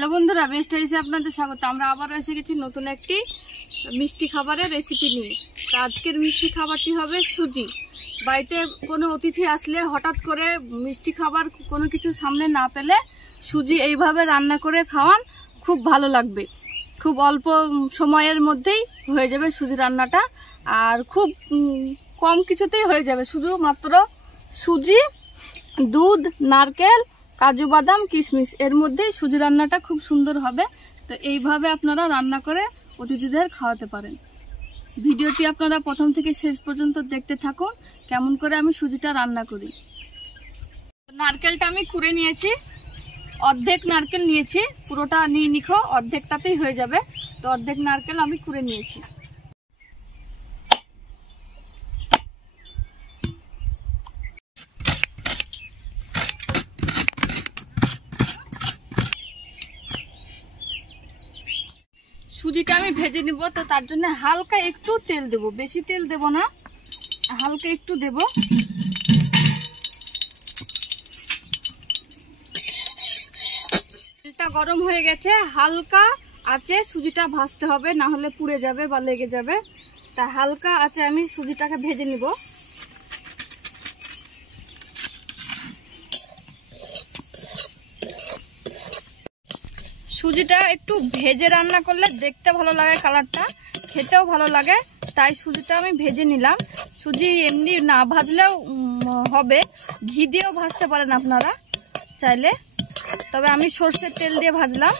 Hello বন্ধুরা, best হাইসে আপনাদের স্বাগত। আমরা আবার এসে গেছি নতুন একটি মিষ্টি খাবারের রেসিপি নিয়ে। তো আজকের মিষ্টি খাবারটি হবে সুজি। বাড়িতে কোনো অতিথি আসলে হঠাৎ করে মিষ্টি খাবার কোনো কিছু সামনে না পেলে সুজি এইভাবে রান্না করে খাওয়ান, খুব ভালো লাগবে। খুব অল্প সময়ের মধ্যেই হয়ে যাবে সুজি রান্নাটা, আর খুব কম কিছুতেই হয়ে যাবে। শুধুমাত্র সুজি, দুধ, নারকেল, কাজু বাদাম, কিশমিশ এর মধ্যেই সুজি রান্নাটা খুব সুন্দর হবে। তো এইভাবে আপনারা রান্না করে অতিথিদের খাওয়াতে পারেন। ভিডিওটি আপনারা প্রথম থেকে শেষ পর্যন্ত দেখতে থাকুন, কেমন করে আমি সুজিটা রান্না করি। নারকেলটা আমি কুড়ে নিয়েছি, অর্ধেক নারকেল নিয়েছি, পুরোটা নিয়ে নিখো, অর্ধেকটাতেই হয়ে যাবে। তো অর্ধেক নারকেল আমি কুড়ে নিয়েছি। সুজিটা আমি ভেজে নিব, তো তার জন্য হালকা একটু তেল দেব, বেশি তেল দেব না, হালকা একটু দেব। তেলটা গরম হয়ে গেছে, হালকা আঁচে সুজিটা ভাজতে হবে, না হলে পুড়ে যাবে বা লেগে যাবে। তা হালকা আঁচে আমি সুজিটাকে ভেজে নিব। সুজিটা একটু ভেজে রান্না করলে দেখতে ভালো লাগে, কালারটা খেতেও ভালো লাগে, তাই সুজিটা আমি ভেজে নিলাম। সুজি এমনি না ভাজলেও হবে, ঘি দিয়েও ভাজতে পারেন আপনারা চাইলে, তবে আমি সরষের তেল দিয়ে ভাজলাম,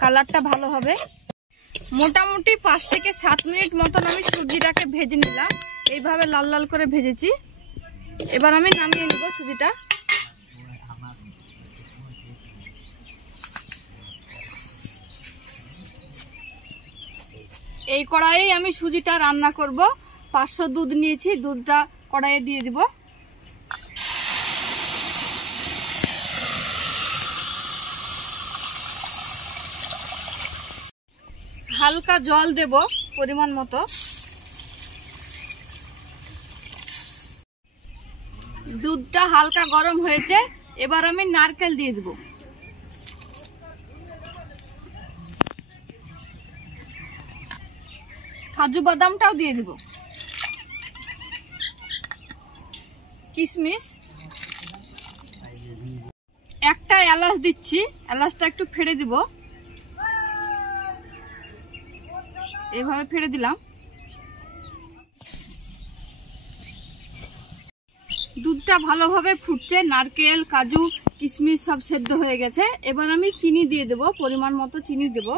কালারটা ভালো হবে। মোটামুটি 5 থেকে 7 মিনিট মতন আমি সুজিটাকে ভেজে নিলাম, এইভাবে লাল লাল করে ভেজেছি। এবার আমি নামিয়ে নেব সুজিটা। এই কড়াইয়ে আমি সুজিটা রান্না করব। 500 দুধ নিয়েছি, দুধটা কড়াইয়ে দিয়ে দিব। হালকা জল দেব পরিমাণ মতো। দুধটা হালকা গরম হয়েছে, এবার আমি নারকেল দিয়ে দেব। কাজু বাদামটাও দিয়ে দিব, কিশমিশ, একটা এলাচ দিচ্ছি, এলাচটা একটু ফেড়ে দিব, এভাবে ফেড়ে দিলাম। দুধটা ভালোভাবে ফুটছে, নারকেল, কাজু, কিশমিশ সব সেদ্ধ হয়ে গেছে। এবার আমি চিনি দিয়ে দেব, পরিমাণ মতো চিনি দেব।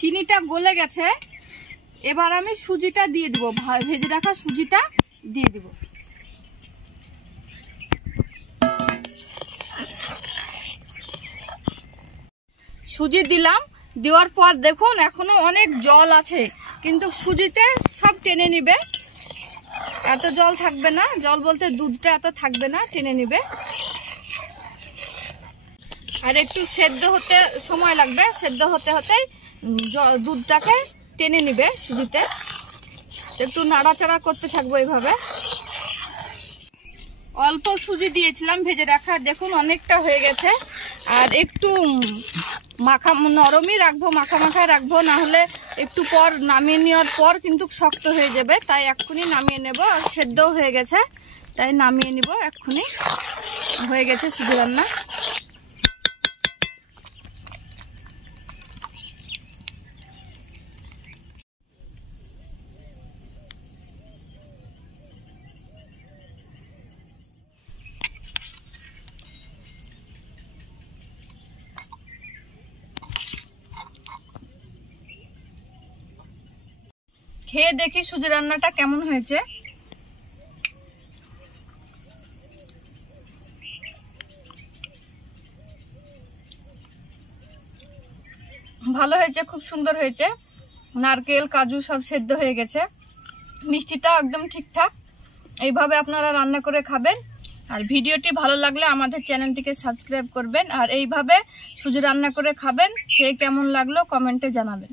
চিনিটা গলে গেছে, এবার আমি সুজিটা দিয়ে দিব, ভেজে রাখা সুজিটা দিয়ে দিব। সুজি দিলাম, দেওয়ার পর দেখুন এখনো অনেক জল আছে, কিন্তু সুজিতে সব টেনে নিবে, এত জল থাকবে না, জল বলতে দুধটা এত থাকবে না, টেনে নিবে। আর একটু সেদ্ধ হতে সময় লাগবে, সেদ্ধ হতে হতেই দুধটাকে টেনে নিবে সুজিতে। একটু নাড়াচাড়া করতে থাকবো এইভাবে। অল্প সুজি দিয়েছিলাম ভেজে রাখা, দেখুন অনেকটা হয়ে গেছে। আর একটু নরমই রাখবো, মাখায় রাখবো, না হলে একটু পর নামিয়ে নেওয়ার পর কিন্তু শক্ত হয়ে যাবে, তাই এক্ষুনি নামিয়ে নেব। আর সেদ্ধও হয়ে গেছে, তাই নামিয়ে নিব, এক্ষুনি হয়ে গেছে সুজি রান্না। খেয়ে দেখি সুজি রান্নাটা কেমন হয়েছে। ভালো হয়েছে, খুব সুন্দর হয়েছে। নারকেল, কাজু সব সেদ্ধ হয়ে গেছে, মিষ্টিটা একদম ঠিকঠাক। এইভাবে আপনারা রান্না করে খাবেন, আর ভিডিওটি ভালো লাগলে আমাদের চ্যানেলটিকে সাবস্ক্রাইব করবেন, আর এইভাবে সুজি রান্না করে খাবেন, খেয়ে কেমন লাগলো কমেন্টে জানাবেন।